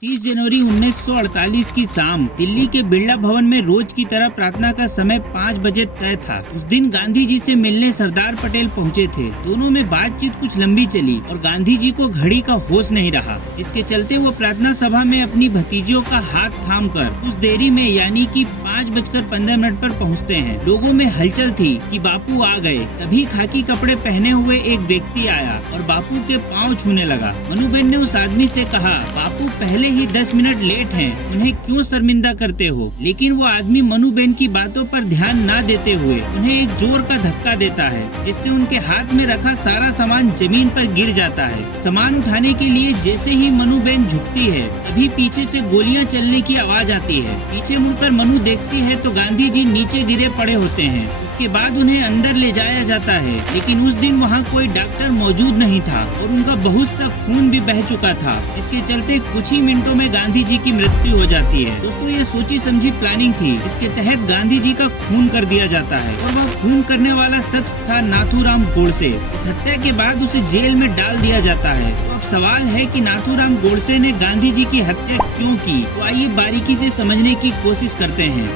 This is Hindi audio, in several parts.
30 जनवरी 1948 की शाम दिल्ली के बिरला भवन में रोज की तरह प्रार्थना का समय 5 बजे तय था। उस दिन गांधी जी से मिलने सरदार पटेल पहुंचे थे। दोनों में बातचीत कुछ लंबी चली और गांधी जी को घड़ी का होश नहीं रहा, जिसके चलते वो प्रार्थना सभा में अपनी भतीजियों का हाथ थामकर उस देरी में यानी कि 5:15 पर पहुंचते हैं। लोगों में हलचल थी कि बापू आ गए। तभी खाकी कपड़े पहने हुए एक व्यक्ति आया और बापू के पाँव छूने लगा। मनुबेन ने उस आदमी से कहा, बापू पहले ही 10 मिनट लेट हैं, उन्हें क्यों शर्मिंदा करते हो? लेकिन वो आदमी मनुबेन की बातों पर ध्यान न देते हुए उन्हें एक जोर का धक्का देता है, जिससे उनके हाथ में रखा सारा सामान जमीन पर गिर जाता है। सामान उठाने के लिए जैसे ही मनुबेन झुकती है, तभी पीछे से गोलियां चलने की आवाज आती है। पीछे मुड़कर मनु देखती है तो गांधी जी नीचे गिरे पड़े होते हैं। इसके बाद उन्हें अंदर ले जाया जाता है, लेकिन उस दिन वहाँ कोई डॉक्टर मौजूद नहीं था और उनका बहुत सा खून भी बह चुका था, जिसके चलते कुछ ही मिनटों में गांधी जी की मृत्यु हो जाती है। दोस्तों, ये सोची समझी प्लानिंग थी, जिसके तहत गांधी जी का खून कर दिया जाता है और वह खून करने वाला शख्स था नाथूराम गोडसे। इस हत्या के बाद उसे जेल में डाल दिया जाता है। तो अब सवाल है कि नाथूराम गोडसे ने गांधी जी की हत्या क्यों की? तो आइए बारीकी से समझने की कोशिश करते हैं।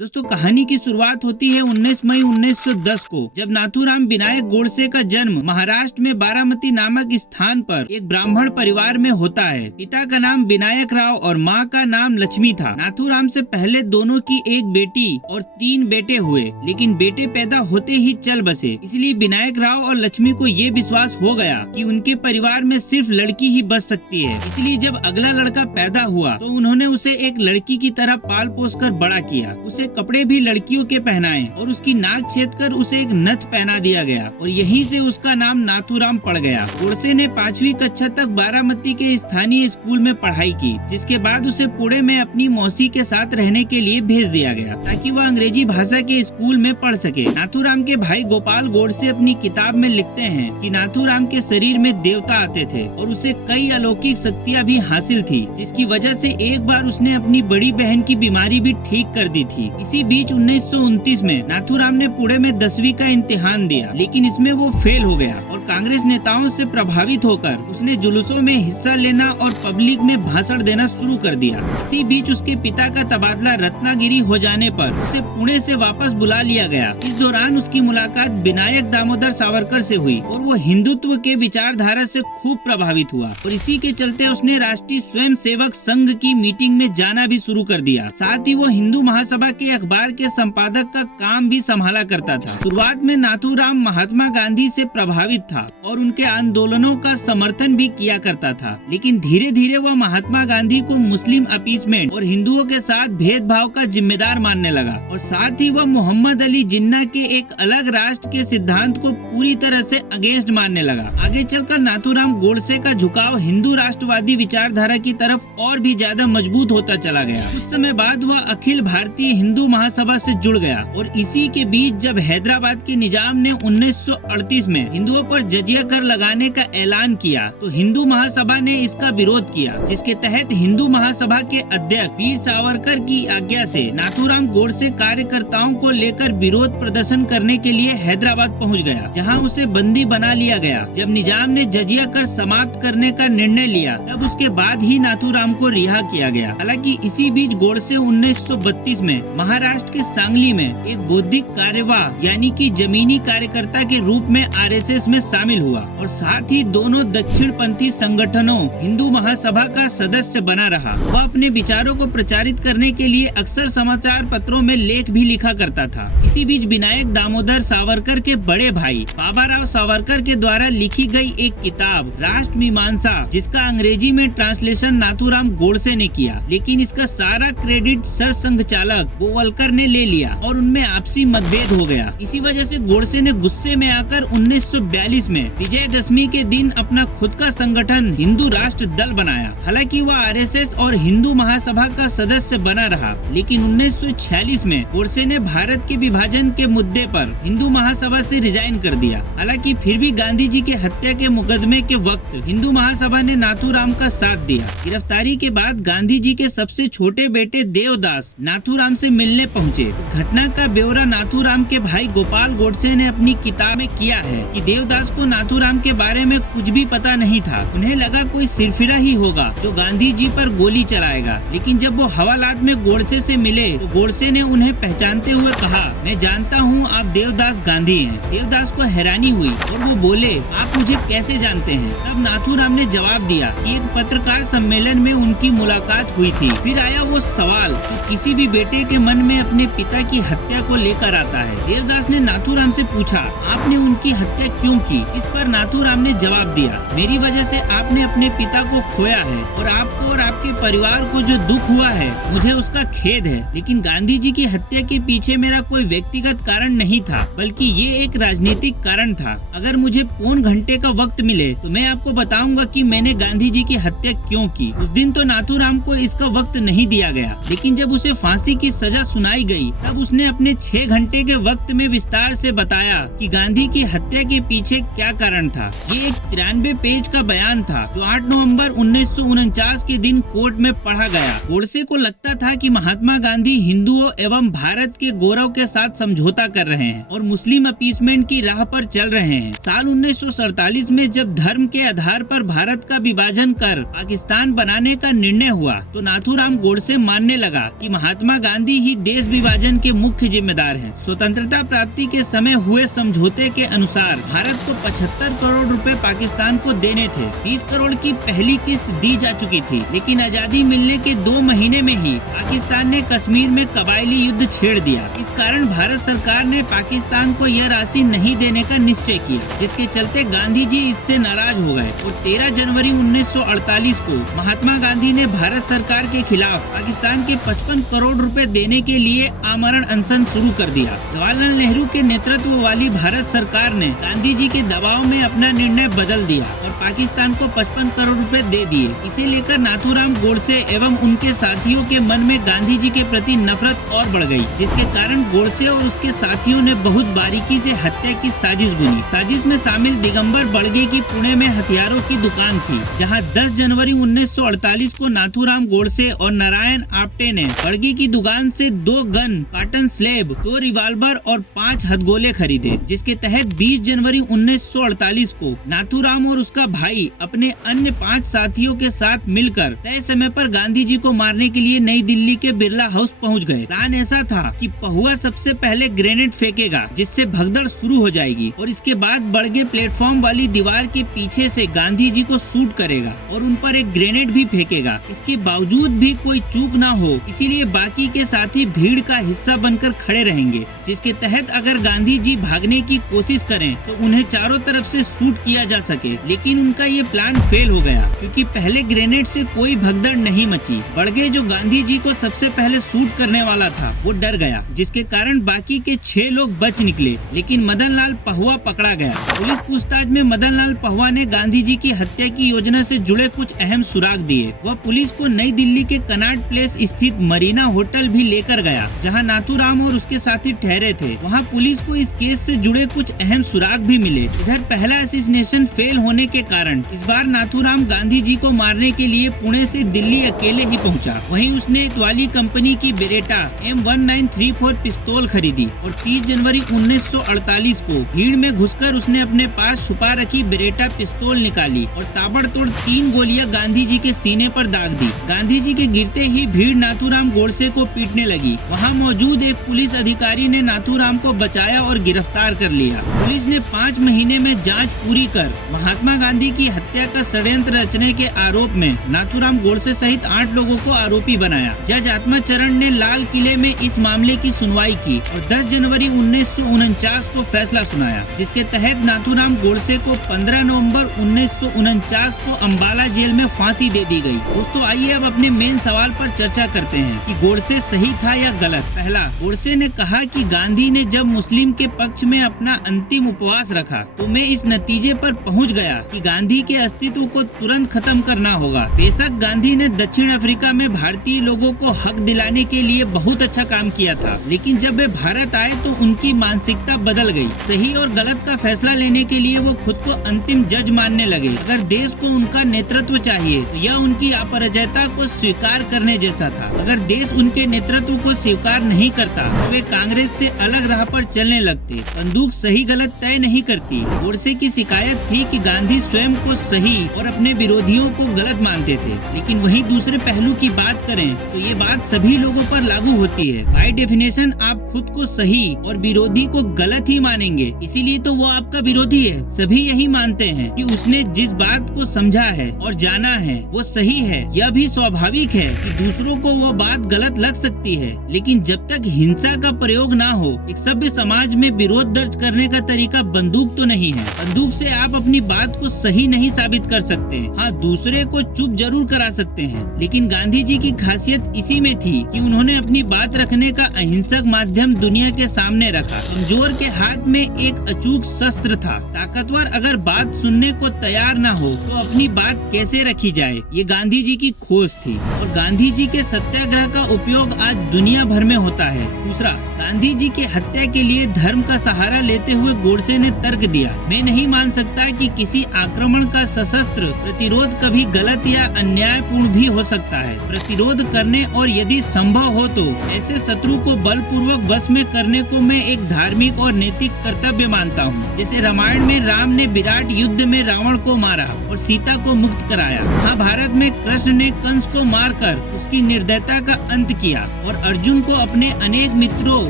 दोस्तों, कहानी की शुरुआत होती है 19 मई 1910 को, जब नाथूराम विनायक गोडसे का जन्म महाराष्ट्र में बारामती नामक स्थान पर एक ब्राह्मण परिवार में होता है। पिता का नाम विनायक राव और माँ का नाम लक्ष्मी था। नाथूराम से पहले दोनों की एक बेटी और 3 बेटे हुए, लेकिन बेटे पैदा होते ही चल बसे। इसलिए विनायक राव और लक्ष्मी को ये विश्वास हो गया कि उनके परिवार में सिर्फ लड़की ही बच सकती है। इसलिए जब अगला लड़का पैदा हुआ तो उन्होंने उसे एक लड़की की तरह पाल पोस कर बड़ा किया। उसे कपड़े भी लड़कियों के पहनाए और उसकी नाक छेद कर उसे एक नथ पहना दिया गया और यहीं से उसका नाम नाथूराम पड़ गया। गोडसे ने 5वीं कक्षा तक बारामती के स्थानीय स्कूल में पढ़ाई की, जिसके बाद उसे पुणे में अपनी मौसी के साथ रहने के लिए भेज दिया गया, ताकि वह अंग्रेजी भाषा के स्कूल में पढ़ सके। नाथूराम के भाई गोपाल गोडसे अपनी किताब में लिखते हैं कि नाथूराम के शरीर में देवता आते थे और उसे कई अलौकिक शक्तियाँ भी हासिल थी, जिसकी वजह से एक बार उसने अपनी बड़ी बहन की बीमारी भी ठीक कर दी थी। इसी बीच 1929 में नाथूराम ने पुणे में 10वीं का इम्तिहान दिया, लेकिन इसमें वो फेल हो गया और कांग्रेस नेताओं से प्रभावित होकर उसने जुलूसों में हिस्सा लेना और पब्लिक में भाषण देना शुरू कर दिया। इसी बीच उसके पिता का तबादला रत्नागिरी हो जाने पर उसे पुणे से वापस बुला लिया गया। इस दौरान उसकी मुलाकात विनायक दामोदर सावरकर से हुई और वो हिंदुत्व के विचारधारा से खूब प्रभावित हुआ और इसी के चलते उसने राष्ट्रीय स्वयं सेवक संघ की मीटिंग में जाना भी शुरू कर दिया। साथ ही वो हिंदू महासभा के अखबार के संपादक का काम भी संभाला करता था। शुरुआत में नाथूराम महात्मा गांधी से प्रभावित था और उनके आंदोलनों का समर्थन भी किया करता था, लेकिन धीरे धीरे वह महात्मा गांधी को मुस्लिम अपीसमेंट और हिंदुओं के साथ भेदभाव का जिम्मेदार मानने लगा और साथ ही वह मोहम्मद अली जिन्ना के एक अलग राष्ट्र के सिद्धांत को पूरी तरह से अगेंस्ट मानने लगा। आगे चलकर नाथूराम गोडसे का झुकाव हिंदू राष्ट्रवादी विचारधारा की तरफ और भी ज्यादा मजबूत होता चला गया। कुछ समय बाद वह अखिल भारतीय हिंदू महासभा से जुड़ गया और इसी के बीच जब हैदराबाद के निजाम ने 1938 में हिंदुओं पर जजिया कर लगाने का ऐलान किया तो हिंदू महासभा ने इसका विरोध किया, जिसके तहत हिंदू महासभा के अध्यक्ष वीर सावरकर की आज्ञा से नाथूराम गोडसे कार्यकर्ताओं को लेकर विरोध प्रदर्शन करने के लिए हैदराबाद पहुंच गया, जहां उसे बंदी बना लिया गया। जब निजाम ने जजिया कर समाप्त करने का निर्णय लिया तब उसके बाद ही नाथूराम को रिहा किया गया। हालांकि इसी बीच गोडसे 1932 में महाराष्ट्र के सांगली में एक बौद्धिक कार्यवाह यानी कि जमीनी कार्यकर्ता के रूप में आरएसएस में शामिल हुआ और साथ ही दोनों दक्षिणपंथी संगठनों हिंदू महासभा का सदस्य बना रहा। वह अपने विचारों को प्रचारित करने के लिए अक्सर समाचार पत्रों में लेख भी लिखा करता था। इसी बीच विनायक दामोदर सावरकर के बड़े भाई बाबाराव सावरकर के द्वारा लिखी गई एक किताब राष्ट्र मीमांसा, जिसका अंग्रेजी में ट्रांसलेशन नाथूराम गोडसे ने किया, लेकिन इसका सारा क्रेडिट सर संघ चालक सावरकर ने ले लिया और उनमें आपसी मतभेद हो गया। इसी वजह से गोडसे ने गुस्से में आकर 1942 में विजयदशमी के दिन अपना खुद का संगठन हिंदू राष्ट्र दल बनाया। हालांकि वह आरएसएस और हिंदू महासभा का सदस्य बना रहा, लेकिन 1946 में गोडसे ने भारत के विभाजन के मुद्दे पर हिंदू महासभा से रिजाइन कर दिया। हालांकि फिर भी गांधी जी के हत्या के मुकदमे के वक्त हिंदू महासभा ने नाथूराम का साथ दिया। गिरफ्तारी के बाद गांधी जी के सबसे छोटे बेटे देवदास नाथूराम से मिलने पहुंचे। इस घटना का ब्यौरा नाथूराम के भाई गोपाल गोडसे ने अपनी किताब में किया है कि देवदास को नाथूराम के बारे में कुछ भी पता नहीं था। उन्हें लगा कोई सिरफिरा ही होगा जो गांधी जी पर गोली चलाएगा, लेकिन जब वो हवालात में गोडसे से मिले तो गोडसे ने उन्हें पहचानते हुए कहा, मैं जानता हूँ आप देवदास गांधी हैं। देवदास को हैरानी हुई और वो बोले, आप मुझे कैसे जानते हैं? तब नाथूराम ने जवाब दिया कि एक पत्रकार सम्मेलन में उनकी मुलाकात हुई थी। फिर आया वो सवाल जो किसी भी बेटे के मन में अपने पिता की हत्या को लेकर आता है। देवदास ने नाथूराम से पूछा, आपने उनकी हत्या क्यों की? इस पर नाथूराम ने जवाब दिया, मेरी वजह से आपने अपने पिता को खोया है और आपको और आपके परिवार को जो दुख हुआ है मुझे उसका खेद है, लेकिन गांधी जी की हत्या के पीछे मेरा कोई व्यक्तिगत कारण नहीं था, बल्कि ये एक राजनीतिक कारण था। अगर मुझे पौन घंटे का वक्त मिले तो मैं आपको बताऊंगा कि मैंने गांधी जी की हत्या क्यों की। उस दिन तो नाथूराम को इसका वक्त नहीं दिया गया, लेकिन जब उसे फांसी की सजा सुनाई गई तब उसने अपने 6 घंटे के वक्त में विस्तार से बताया कि गांधी की हत्या के पीछे क्या कारण था। ये एक 93 पेज का बयान था जो 8 नवंबर 1949 के दिन कोर्ट में पढ़ा गया। गोडसे को लगता था कि महात्मा गांधी हिंदुओं एवं भारत के गौरव के साथ समझौता कर रहे हैं और मुस्लिम अपीसमेंट की राह पर चल रहे हैं। साल 1947 में जब धर्म के आधार पर भारत का विभाजन कर पाकिस्तान बनाने का निर्णय हुआ तो नाथूराम गोडसे मानने लगा कि महात्मा गांधी ही देश विभाजन के मुख्य जिम्मेदार हैं। स्वतंत्रता प्राप्ति के समय हुए समझौते के अनुसार भारत को 75 करोड़ रुपए पाकिस्तान को देने थे। 20 करोड़ की पहली किस्त दी जा चुकी थी, लेकिन आजादी मिलने के 2 महीने में ही पाकिस्तान ने कश्मीर में कबायली युद्ध छेड़ दिया। इस कारण भारत सरकार ने पाकिस्तान को यह राशि नहीं देने का निश्चय किया, जिसके चलते गांधी जी इससे नाराज हो गए और 13 जनवरी 1948 को महात्मा गांधी ने भारत सरकार के खिलाफ पाकिस्तान के 55 करोड़ रुपए देने के लिए आमरण अनशन शुरू कर दिया। जवाहरलाल नेहरू के नेतृत्व वाली भारत सरकार ने गांधी जी के दबाव में अपना निर्णय बदल दिया और पाकिस्तान को 55 करोड़ रुपए दे दिए। इसे लेकर नाथूराम गोडसे एवं उनके साथियों के मन में गांधी जी के प्रति नफरत और बढ़ गई, जिसके कारण गोडसे और उसके साथियों ने बहुत बारीकी से हत्या की साजिश बुनी। साजिश में शामिल दिगंबर बड़गे की पुणे में हथियारों की दुकान थी, जहां 10 जनवरी 1948 को नाथूराम गोडसे और नारायण आप्टे ने बड़गे की दुकान से 2 गन, कॉटन स्लेब, 2 रिवाल्वर और 5 हथगोले खरीदे, जिसके तहत 20 जनवरी 1948 को नाथूराम और उसका भाई अपने अन्य 5 साथियों के साथ मिलकर तय समय पर गांधी जी को मारने के लिए नई दिल्ली के बिरला हाउस पहुंच गए। प्लान ऐसा था कि पहुआ सबसे पहले ग्रेनेड फेंकेगा, जिससे भगदड़ शुरू हो जाएगी और इसके बाद बड़गे प्लेटफॉर्म वाली दीवार के पीछे से गांधी जी को शूट करेगा और उन पर एक ग्रेनेड भी फेंकेगा। इसके बावजूद भी कोई चूक ना हो, इसीलिए बाकी के साथी भीड़ का हिस्सा बनकर खड़े रहेंगे, जिसके तहत अगर गांधी जी भागने की कोशिश करें तो उन्हें चारों तरफ से शूट किया जा सके। लेकिन उनका ये प्लान फेल हो गया, क्योंकि पहले ग्रेनेड से कोई भगदड़ नहीं मची। बड़गे जो गांधी जी को सबसे पहले शूट करने वाला था वो डर गया, जिसके कारण बाकी के 6 लोग बच निकले, लेकिन मदन लाल पहुआ पकड़ा गया। पुलिस पूछताछ में मदन लाल पहुआ ने गांधी जी की हत्या की योजना से जुड़े कुछ अहम सुराग दिए। वह पुलिस को नई दिल्ली के कनॉट प्लेस स्थित मरीना होटल भी लेकर गया, जहां नाथूराम और उसके साथी ठहरे थे। वहां पुलिस को इस केस से जुड़े कुछ अहम सुराग भी मिले। इधर पहला असैसिनेशन फेल होने के कारण इस बार नाथूराम गांधी जी को मारने के लिए पुणे से दिल्ली अकेले ही पहुंचा। वहीं उसने इतवाली कंपनी की बेरेटा M1934 पिस्तौल खरीदी और 30 जनवरी 1948 को भीड़ में घुसकर उसने अपने पास छुपा रखी बेरेटा पिस्तौल निकाली और ताबड़तोड़ 3 गोलियां गांधी जी के सीने पर दाग दी। गांधी जी के गिरते ही भीड़ नाथूराम गोडसे को पीटने लगी। वहां मौजूद एक पुलिस अधिकारी ने नाथूराम को बचाया और गिरफ्तार कर लिया। पुलिस ने 5 महीने में जांच पूरी कर महात्मा गांधी गांधी की हत्या का षड्यंत्र रचने के आरोप में नाथूराम गोडसे सहित 8 लोगों को आरोपी बनाया। जज आत्माचरण ने लाल किले में इस मामले की सुनवाई की और 10 जनवरी 1949 को फैसला सुनाया, जिसके तहत नाथूराम गोडसे को 15 नवंबर 1949 को अम्बाला जेल में फांसी दे दी गई। दोस्तों आइए अब अपने मेन सवाल पर चर्चा करते हैं कि गोडसे सही था या गलत। पहला, गोडसे ने कहा कि गांधी ने जब मुस्लिम के पक्ष में अपना अंतिम उपवास रखा तो मैं इस नतीजे पर पहुंच गया कि गांधी के अस्तित्व को तुरंत खत्म करना होगा। बेशक गांधी ने दक्षिण अफ्रीका में भारतीय लोगों को हक दिलाने के लिए बहुत अच्छा काम किया था, लेकिन जब वे भारत आए तो उनकी मानसिकता बदल गई। सही और गलत का फैसला लेने के लिए वो खुद को अंतिम जज मानने लगे। अगर देश को उनका नेतृत्व चाहिए तो यह उनकी अपराजयता को स्वीकार करने जैसा था। अगर देश उनके नेतृत्व को स्वीकार नहीं करता तो वे कांग्रेस से अलग राह पर चलने लगते। बंदूक सही गलत तय नहीं करती। गोडसे की शिकायत थी कि गांधी स्वयं को सही और अपने विरोधियों को गलत मानते थे, लेकिन वहीं दूसरे पहलू की बात करें तो ये बात सभी लोगों पर लागू होती है। बाय डेफिनेशन आप खुद को सही और विरोधी को गलत ही मानेंगे, इसीलिए तो वो आपका विरोधी है। सभी यही मानते हैं कि उसने जिस बात को समझा है और जाना है वो सही है। यह भी स्वाभाविक है कि दूसरों को वो बात गलत लग सकती है, लेकिन जब तक हिंसा का प्रयोग ना हो, एक सभ्य समाज में विरोध दर्ज करने का तरीका बंदूक तो नहीं है। बंदूक से आप अपनी बात को सही नहीं साबित कर सकते। हाँ, दूसरे को चुप जरूर करा सकते हैं, लेकिन गांधी जी की खासियत इसी में थी कि उन्होंने अपनी बात रखने का अहिंसक माध्यम दुनिया के सामने रखा। कमजोर के हाथ में एक अचूक शस्त्र था। ताकतवर अगर बात सुनने को तैयार ना हो तो अपनी बात कैसे रखी जाए, ये गांधी जी की खोज थी। और गांधी जी के सत्याग्रह का उपयोग आज दुनिया भर में होता है। दूसरा, गांधी जी के हत्या के लिए धर्म का सहारा लेते हुए गोडसे ने तर्क दिया, मैं नहीं मान सकता कि किसी आक्रमण का सशस्त्र प्रतिरोध कभी गलत या अन्यायपूर्ण भी हो सकता है। प्रतिरोध करने और यदि संभव हो तो ऐसे शत्रु को बलपूर्वक वश में करने को मैं एक धार्मिक और नैतिक कर्तव्य मानता हूँ। जैसे रामायण में राम ने विराट युद्ध में रावण को मारा और सीता को मुक्त कराया, महाभारत में कृष्ण ने कंस को मारकर उसकी निर्दयता का अंत किया और अर्जुन को अपने अनेक मित्रों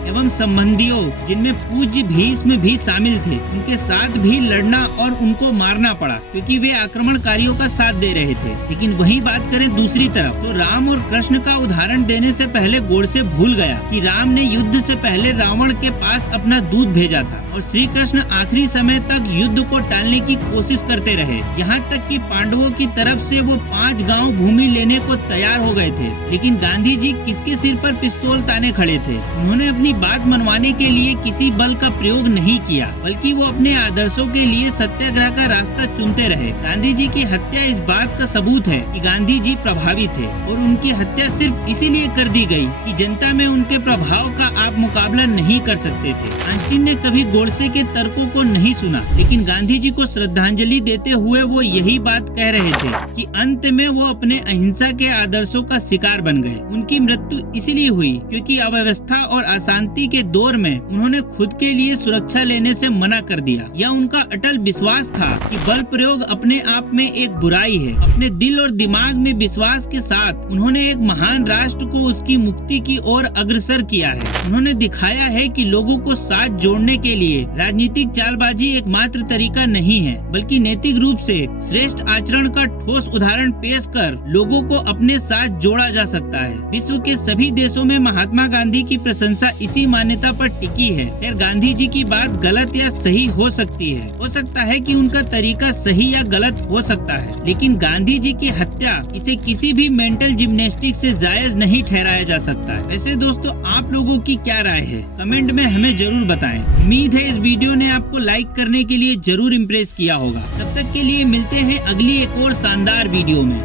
एवं संबंधियों, जिनमें पूज्य भीष्म भी शामिल थे, उनके साथ भी लड़ना और उनको मारना पड़ा क्योंकि वे आक्रमणकारियों का साथ दे रहे थे। लेकिन वही बात करें दूसरी तरफ तो राम और कृष्ण का उदाहरण देने से पहले गोडसे भूल गया कि राम ने युद्ध से पहले रावण के पास अपना दूत भेजा था और श्री कृष्ण आखिरी समय तक युद्ध को टालने की कोशिश करते रहे। यहाँ तक कि पांडवों की तरफ से वो 5 गांव भूमि लेने को तैयार हो गए थे, लेकिन गांधी जी किसके सिर पर पिस्तौल ताने खड़े थे। उन्होंने अपनी बात मनवाने के लिए किसी बल का प्रयोग नहीं किया, बल्कि वो अपने आदर्शों के लिए सत्याग्रह का रास्ता चुनते रहे। गांधी जी की हत्या इस बात का सबूत है कि गांधी जी प्रभावी थे और उनकी हत्या सिर्फ इसीलिए कर दी गई कि जनता में उनके प्रभाव का आप मुकाबला नहीं कर सकते थे। आइंस्टीन ने कभी गोडसे के तर्कों को नहीं सुना, लेकिन गांधी जी को श्रद्धांजलि देते हुए वो यही बात कह रहे थे कि अंत में वो अपने अहिंसा के आदर्शों का शिकार बन गए। उनकी मृत्यु इसीलिए हुई क्योंकि अव्यवस्था और अशांति के दौर में उन्होंने खुद के लिए सुरक्षा लेने से मना कर दिया। यह उनका अटल विश्वास था कि बल प्रयोग अपने आप में एक बुराई है। अपने दिल और दिमाग में विश्वास के साथ उन्होंने एक महान राष्ट्र को उसकी मुक्ति की ओर अग्रसर किया है। उन्होंने दिखाया है कि लोगों को साथ जोड़ने के लिए राजनीतिक चालबाजी एकमात्र तरीका नहीं है, बल्कि नैतिक रूप से श्रेष्ठ आचरण का ठोस उदाहरण पेश कर लोगों को अपने साथ जोड़ा जा सकता है। विश्व के सभी देशों में महात्मा गांधी की प्रशंसा इसी मान्यता पर टिकी है। खैर, गांधी जी की बात गलत या सही हो सकती है, हो सकता है कि उनका तरीका सही या गलत हो सकता है, लेकिन गांधी जी की हत्या इसे किसी भी मेंटल जिम्नास्टिक से जायज नहीं ठहराया जा सकता है। वैसे दोस्तों, आप लोगों की क्या राय है, कमेंट में हमें जरूर बताएं। उम्मीद है इस वीडियो ने आपको लाइक करने के लिए जरूर इम्प्रेस किया होगा। तब तक के लिए मिलते हैं अगली एक और शानदार वीडियो में।